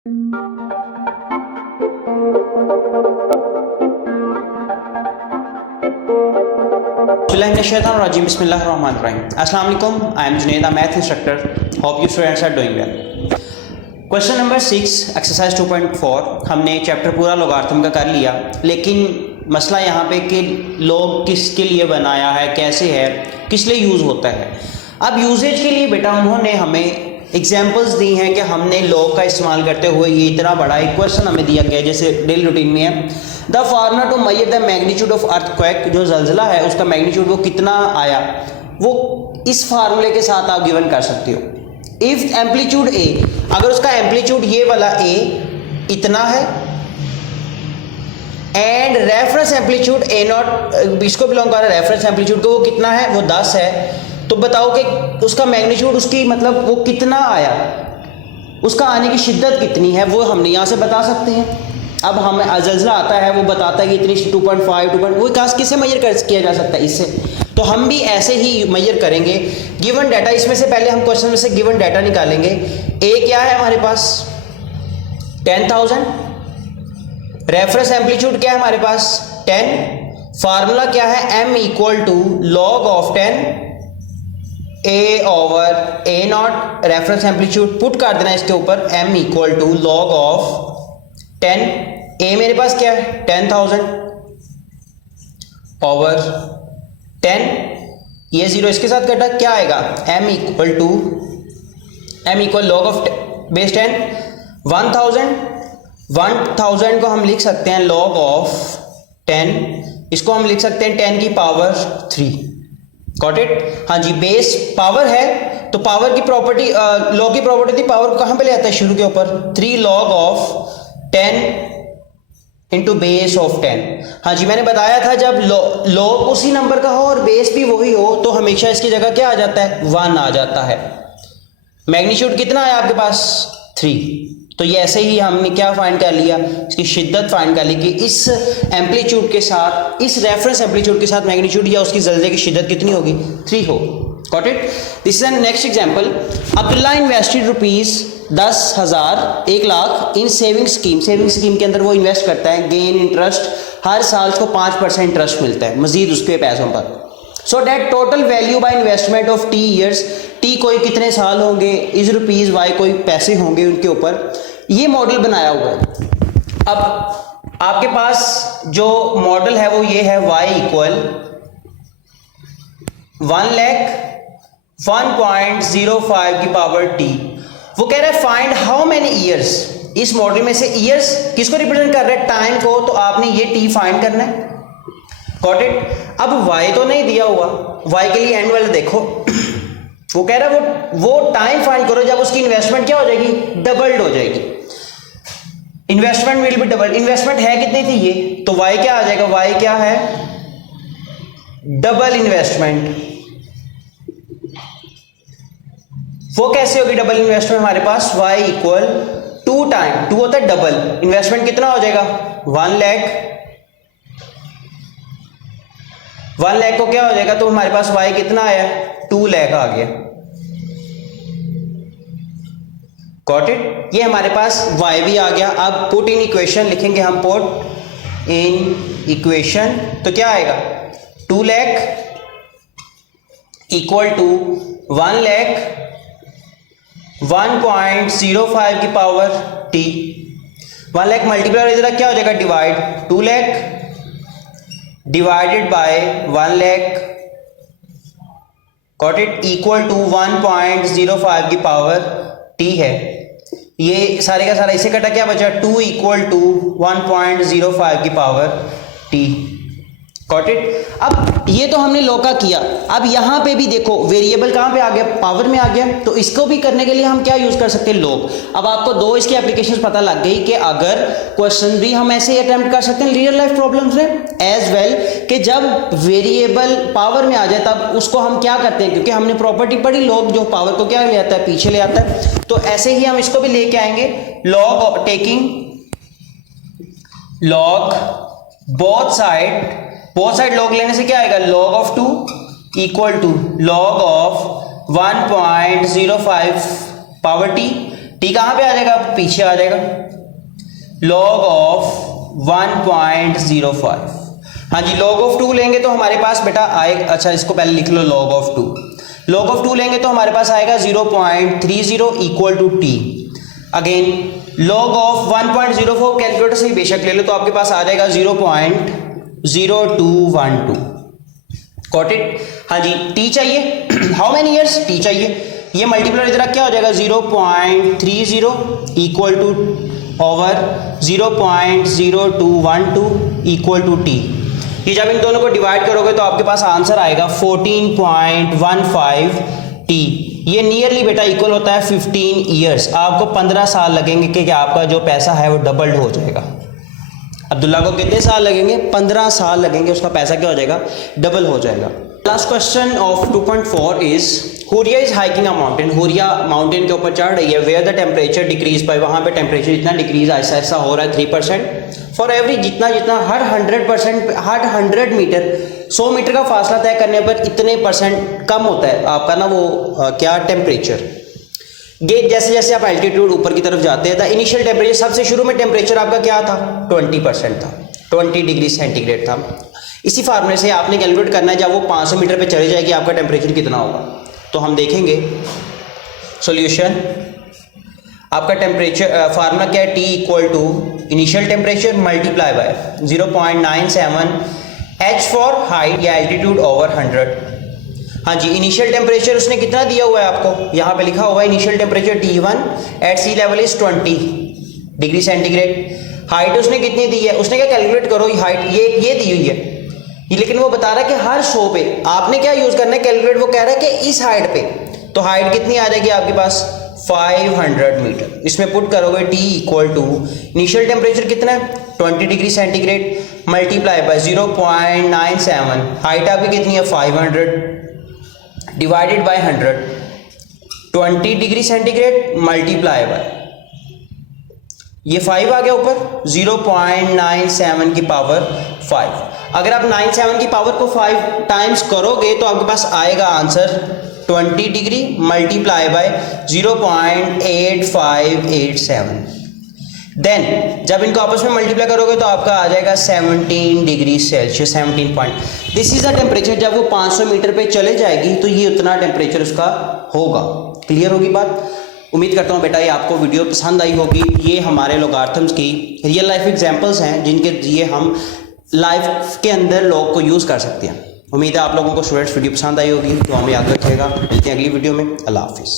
Bismillahirrahmanirrahim. Assalamu alaikum. I am Junaid, a math instructor. Hope you students are doing well. Question number 6 exercise 2.4 हमने chapter पूरा logarithm का कर लिया, लेकिन मसला यहाँ पे कि लॉग किसके लिए बनाया है, कैसे है, किस लिए यूज़ होता है। अब यूजेज के लिए बेटा उन्होंने हमें एग्जांपल्स दी हैं कि हमने लॉग का इस्तेमाल करते हुए ये इतना बड़ा एक क्वेश्चन हमें दिया गया जैसे डेली रूटीन में है, the formula to measure the magnitude of earthquake, जो जलजला है उसका मैग्नीट्यूड वो कितना आया, वो इस फार्मूले के साथ आप गिवन कर सकते हो। इफ एम्पलीट्यूड ए, अगर उसका एम्पलीट्यूड ये वाला ए इतना है and reference amplitude A not इसको बिलोंग कर रहा है, रेफरेंस एम्पलीट्यूड को वो कितना है, वो 10 है, तो बताओ कि उसका मैग्नीट्यूड उसकी मतलब वो कितना आया, उसका आने की शिद्दत कितनी है, वो हमने यहाँ से बता सकते हैं। अब हमें जलजला आता है वो बताता है कि इतनी 2.5 वो काश किसे मेजर किया जा सकता है, इससे। तो हम भी ऐसे ही मेजर करेंगे गिवन डाटा। इसमें से पहले हम क्वेश्चन में से गिवन डाटा निकालेंगे। ए क्या है हमारे पास 10,000, रेफरेंस एम्पलीट्यूड क्या है हमारे पास 10, फार्मूला क्या है m equal to log of 10 a over a naught, reference amplitude put कर देना इसके ऊपर, m equal to log of 10, a मेरे पास क्या है 10,000 ओवर 10, ये जीरो इसके साथ कटा, क्या आएगा m equal log of base 10 1000 को हम लिख सकते हैं लॉग ऑफ 10, इसको हम लिख सकते हैं 10 की पावर 3। Got it? हाँ जी, बेस पावर है तो पावर की प्रॉपर्टी लॉग की प्रॉपर्टी थी, पावर को कहां पे ले आता है शुरू के ऊपर, 3 log of 10 into base of 10। हाँ जी, मैंने बताया था जब लॉग उसी नंबर का हो और बेस भी वही हो तो हमेशा इसकी जगह क्या आ जाता है 1 आ जाता है। मैग्नीट्यूड कितना है आपके पास 3, तो ये ऐसे ही हमने क्या फाइंड कर लिया, इसकी शिद्दत फाइंड कर ली कि इस एम्पलीट्यूड के साथ, इस रेफरेंस एम्पलीट्यूड के साथ मैग्नीट्यूड या उसकी जलजे की शिद्दत कितनी होगी 3 हो। Got it? This is next example. Abdullah invested rupees 10,000 1 lakh in saving scheme, saving scheme के अंदर वो इन्वेस्ट करता है, गेन इंटरेस्ट हर साल उसको 5% इंटरेस्ट मिलता है मजीद उसके पैसों पर। So that total value by investment of T years, T कोई कितने साल होंगे, इज रुपीज वाई कोई पैसे होंगे उनके ऊपर, ये मॉडल बनाया हुआ है। अब आपके पास जो मॉडल है वो ये है y इक्वल 1,01,05 की पावर t। वो कह रहा है फाइंड हाउ मेनी ईयर्स, इस मॉडल में से ईयर्स किसको रिप्रेजेंट कर रहा है, टाइम को, तो आपने ये t फाइंड करना है। Got it? अब y तो नहीं दिया हुआ, y के लिए एंड वाला देखो, वो कह रहा है वो टाइम फाइंड करो जब उसकी इन्वेस्टमेंट क्या हो जाएगी, डबल्ड हो जाएगी। Investment will be double, investment है कितनी थी ये, तो y क्या आ जाएगा, y क्या है डबल इन्वेस्टमेंट। वो कैसे होगी डबल इन्वेस्टमेंट, हमारे पास y इक्वल 2 टाइम 2 होता है डबल, इन्वेस्टमेंट कितना हो जाएगा 1 लाख को क्या हो जाएगा, तो हमारे पास y कितना आया 2 लाख आ गया। Got it? ये हमारे पास y भी आ गया। अब पुट इन इक्वेशन लिखेंगे हम, पुट इन इक्वेशन, तो क्या आएगा 2 लाख इक्वल टू 1 लाख 1.05 की पावर t, 1 लाख मल्टीप्लाई इधर क्या हो जाएगा divide, 2 lakh divided by 1 lakh, got it, equal to 1.05 की पावर t है। ये सारे का सारा इसे कटा, क्या बचा 2 इक्वल टू 1.05 की पावर t। Got it? अब ये तो हमने लॉग किया, अब यहां पे भी देखो वेरिएबल कहां पे आ गया, पावर में आ गया, तो इसको भी करने के लिए हम क्या यूज कर सकते हैं, लॉग। अब आपको दो इसकी एप्लीकेशंस पता लग गई कि अगर क्वेश्चन भी हम ऐसे ही अटेम्प्ट कर सकते हैं रियल लाइफ प्रॉब्लम्स में एज वेल, कि जब वेरिएबल पावर में आ जाए तब उसको हम क्या करते हैं, क्योंकि हमने प्रॉपर्टी पढ़ी लॉग जो पावर को क्या ले आता है, पीछे ले आता है, तो ऐसे ही हम इसको भी लेके आएंगे, log taking log both side log लेने से क्या आएगा, log of 2 equal to log of 1.05 power t T कहाँ पे आ जाएगा, पीछे आ जाएगा, log ऑफ 1.05। हाँ जी, log ऑफ 2 लेंगे तो हमारे पास बेटा आएगा, अच्छा इसको पहले लिख लो, log ऑफ 2, log ऑफ 2 लेंगे तो हमारे पास आएगा 0.30 equal to T. Again log of 1.04 calculator से ही बेशक ले लो तो आपके पास आ जाएगा 0.0212। Got it. हाँ जी, टी चाहिए, हाउ मेनी ईयर्स, टी चाहिए, ये मल्टीप्लाई इधर क्या हो जाएगा 0.30 equal to over 0.0212 equal to T. ये जब इन दोनों को डिवाइड करोगे तो आपके पास आंसर आएगा 14.15 टी। ये नियरली बेटा इक्वल होता है 15 ईयर्स। आपको 15 साल लगेंगे कि आपका जो पैसा है वो डबल्ड हो जाएगा। अब्दुल्ला को कितने साल लगेंगे, 15 साल लगेंगे, उसका पैसा क्या हो जाएगा, डबल हो जाएगा। Last question of 2.4 is Huria is hiking a mountain. Huria mountain के ऊपर चढ़ रही है, where the temperature decrease by, वहां पे टेम्परेचर इतना डिक्रीज ऐसा ऐसा हो रहा है 3%। फॉर एवरी, जितना जितना हर 100%, हर 100 मीटर 100 मीटर का फासला तय करने पर इतने परसेंट कम होता है आपका ना वो क्या टेम्परेचर। गेज जैसे जैसे आप एल्टीट्यूड ऊपर की तरफ जाते हैं, द इनिशियल टेम्परेचर, सबसे शुरू में टेम्परेचर आपका क्या था, 20% था, 20 डिग्री सेंटीग्रेड था। इसी फार्मूले से आपने कैलकुलेट करना है, जब वो 500 मीटर पे चले जाएगी आपका टेम्परेचर कितना होगा। तो हम देखेंगे सॉल्यूशन, आपका टेम्परेचर फार्मूला क्या है, T equal to initial temperature multiply by 0.97 H for height या एल्टीट्यूड ओवर 100। हाँ जी, इनिशियल टेम्परेचर उसने कितना दिया हुआ है आपको, यहाँ पे लिखा हुआ है initial temperature T1 at sea level is 20 degree centigrade. Height उसने कितनी दी है, उसने क्या कैलकुलेट करो, हाइट ये दी हुई है ये, लेकिन वो बता रहा है कि हर 100 पे आपने क्या यूज करना है कैलकुलेट, वो कह रहा है कि इस हाइट पे, तो हाइट कितनी आ जाएगी आपके पास 500 मीटर। इसमें पुट करोगे T equal to initial temperature कितना है 20 degree centigrade multiply by 0.97, height आपकी कितनी है 500 divided by 100, 20 degree centigrade multiply by ये 5 आ गया ऊपर 0.97 की पावर 5। अगर आप 97 की पावर को 5 टाइम्स करोगे तो आपके पास आएगा answer 20 degree multiply by 0.8587। Then जब इनको आपस में मल्टीप्लाई करोगे तो आपका आ जाएगा 17 degree Celsius, 17 point. This is the temperature. जब वो 500 मीटर पे चले जाएगी तो ये उतना टेम्परेचर उसका होगा। क्लियर होगी बात। उम्मीद करता हूँ बेटा ये आपको वीडियो पसंद आई होगी। ये हमारे लॉगरिथम्स की रियल लाइफ एग्जांपल्स हैं जिनके लिए हम लाइफ के अंदर लॉग को यूज़ कर सकते हैं। उम्मीद है आप लोगों को स्टूडेंट्स वीडियो पसंद आई होगी। तो हमें याद रखिएगा, मिलते हैं अगली वीडियो में। अल्लाह हाफिज़।